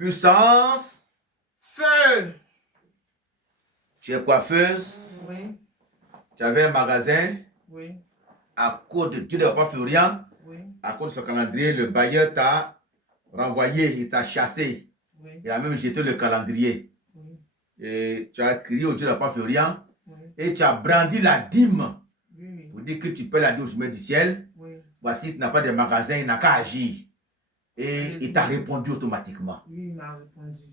Puissance. Feu. Tu es coiffeuse. Oui. Tu avais un magasin. Oui. À cause de Dieu de Papa Florian. Oui. À cause de son calendrier, le bailleur t'a renvoyé, il t'a chassé. Oui. Il a même jeté le calendrier. Oui. Et tu as crié au Dieu de Papa Florian. Oui. Et tu as brandi la dîme. Oui. Pour dire que tu peux la dire au sommet du ciel. Oui. Voici, tu n'as pas de magasin, il n'a qu'à agir. Et il t'a répondu automatiquement. Oui, il m'a répondu.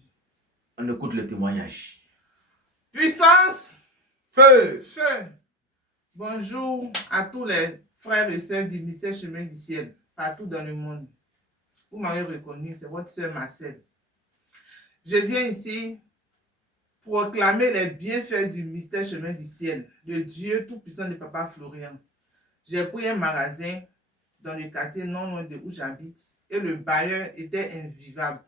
On écoute le témoignage. Puissance. Feu. Feu. Bonjour à tous les frères et sœurs du ministère Chemin du Ciel, partout dans le monde. Vous m'avez reconnu, c'est votre sœur Marcel. Je viens ici proclamer les bienfaits du ministère Chemin du Ciel, le Dieu tout-puissant de Papa Florian. J'ai pris un magasin dans le quartier non loin de où j'habite et le bailleur était invivable.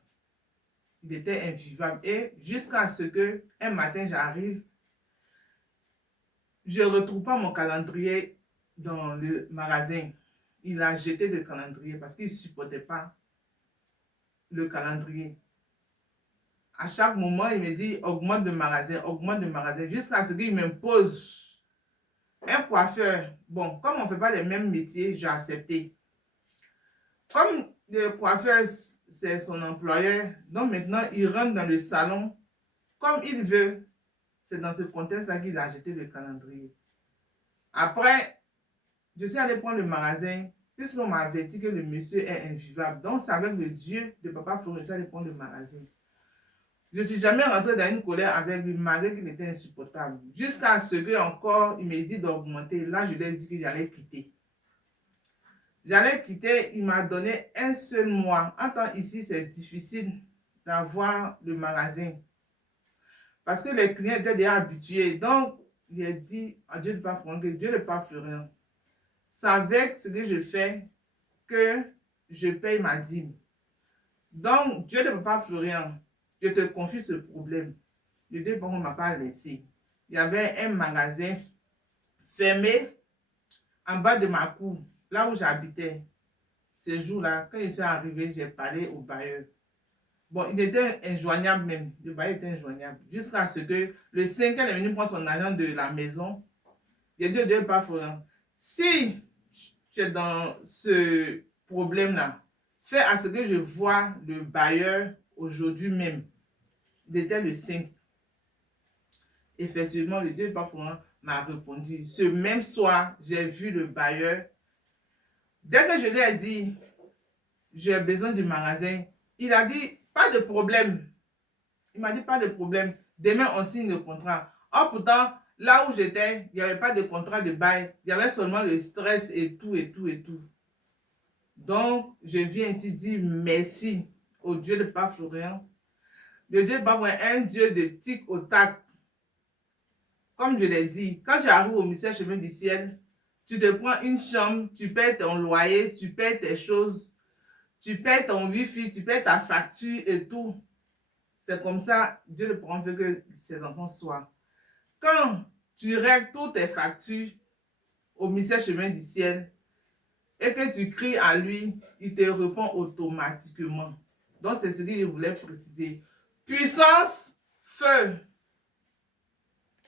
Il était invivable et jusqu'à ce que un matin j'arrive, je ne retrouve pas mon calendrier dans le magasin. Il a jeté le calendrier parce qu'il ne supportait pas le calendrier. À chaque moment, il me dit augmente le magasin, jusqu'à ce qu'il m'impose un coiffeur. Bon, comme on ne fait pas les mêmes métiers, j'ai accepté. Comme le coiffeur, c'est son employeur, donc maintenant, il rentre dans le salon comme il veut. C'est dans ce contexte-là qu'il a jeté le calendrier. Après, je suis allé prendre le magasin, puisqu'on m'a averti que le monsieur est invivable. Donc, c'est avec le Dieu de Papa Florian que je suis allé prendre le magasin. Je ne suis jamais rentré dans une colère avec lui, malgré qu'il était insupportable. Jusqu'à ce que encore il me dit d'augmenter. Là, je lui ai dit que j'allais quitter. J'allais quitter, il m'a donné un seul mois. En temps ici, c'est difficile d'avoir le magasin. Parce que les clients étaient déjà habitués. Donc, il a dit à Dieu de Papa Florian que Dieu de Papa Florian, c'est avec ce que je fais que je paye ma dîme. Donc, Dieu de Papa Florian, je te confie ce problème. Le Dieu de Papa ne m'a pas laissé. Il y avait un magasin fermé en bas de ma cour, là où j'habitais. Ce jour-là, quand je suis arrivé, j'ai parlé au bailleur. Bon, il était injoignable même. Le bailleur était injoignable. Jusqu'à ce que le 5 est venu prendre son argent de la maison. Il a dit au Dieu de Papa Florian, si tu es dans ce problème-là, fais à ce que je vois le bailleur aujourd'hui même. Il était le 5. Effectivement, le Dieu de Papa Florian m'a répondu. Ce même soir, j'ai vu le bailleur. Dès que je lui ai dit, j'ai besoin du magasin, il a dit, pas de problème. Il m'a dit, pas de problème. Demain, on signe le contrat. Or, pourtant, là où j'étais, il n'y avait pas de contrat de bail. Il y avait seulement le stress et tout, et tout, et tout. Donc, je viens ici dire merci au Dieu de Papa Florian. Le Dieu de Papa Florian est un Dieu de tic au tac. Comme je l'ai dit, quand tu arrives au ministère Chemin du Ciel, tu te prends une chambre, tu payes ton loyer, tu payes tes choses, tu payes ton wifi, tu payes ta facture et tout. C'est comme ça, Dieu le prend veut que ses enfants soient. Quand tu règles toutes tes factures au ministère Chemin du Ciel et que tu cries à lui, il te répond automatiquement. Donc, c'est ce que je voulais préciser. Puissance, feu.